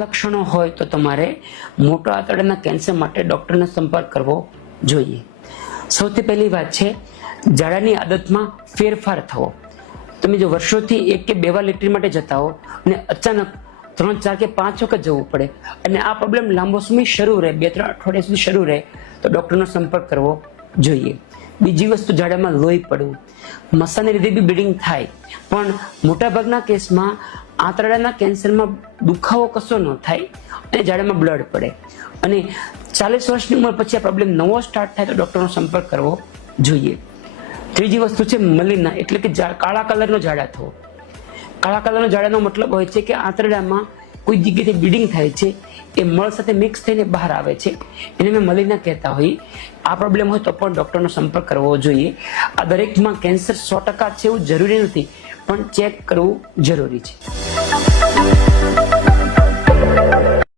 લક્ષણો હોય તો તમારે મોટા આંતરડાના કેન્સર માટે ડોક્ટરનો સંપર્ક કરવો જોઈએ. સૌથી પહેલી વાત છે ઝાડાની આદતમાં ફેરફાર થવો. તમે જો વર્ષોથી 1 કે 2 વાર લેટ્રિન માટે જતા હો અને અચાનક 3, 4 કે 5 વખત જવું પડે અને આ પ્રોબ્લેમ લાંબો સમય શરૂ રહે, 2-3 અઠવાડિયા સુધી શરૂ રહે, તો ડોક્ટરનો સંપર્ક કરવો જોઈએ. બીજી વસ્તુ, ઝાડામાં લોહી પડવું. મસાને લીધે બી બ્લીડિંગ થાય, પણ મોટાભાગના કેસમાં આંતરડાના કેન્સરમાં દુખાવો કશો ન થાય અને ઝાડામાં બ્લડ પડે. અને 40 વર્ષની ઉંમર પછી આ પ્રોબ્લેમ નવો સ્ટાર્ટ થાય તો ડોક્ટરનો સંપર્ક કરવો જોઈએ. ત્રીજી વસ્તુ છે મલિના, એટલે કે કાળા કલરનો ઝાડા થવો. કાળા કલરનો ઝાડાનો મતલબ હોય છે કે આંતરડામાં કોઈ જગ્યાએથી બ્લીડિંગ થાય છે, એ મળ સાથે મિક્સ થઈને બહાર આવે છે, એને અમે મલિના કહેતા હોઈએ. આ પ્રોબ્લેમ હોય તો પણ ડોક્ટરનો સંપર્ક કરવો જોઈએ. આ દરેકમાં કેન્સર 100% છે એવું જરૂરી નથી, પણ ચેક કરવું જરૂરી છે.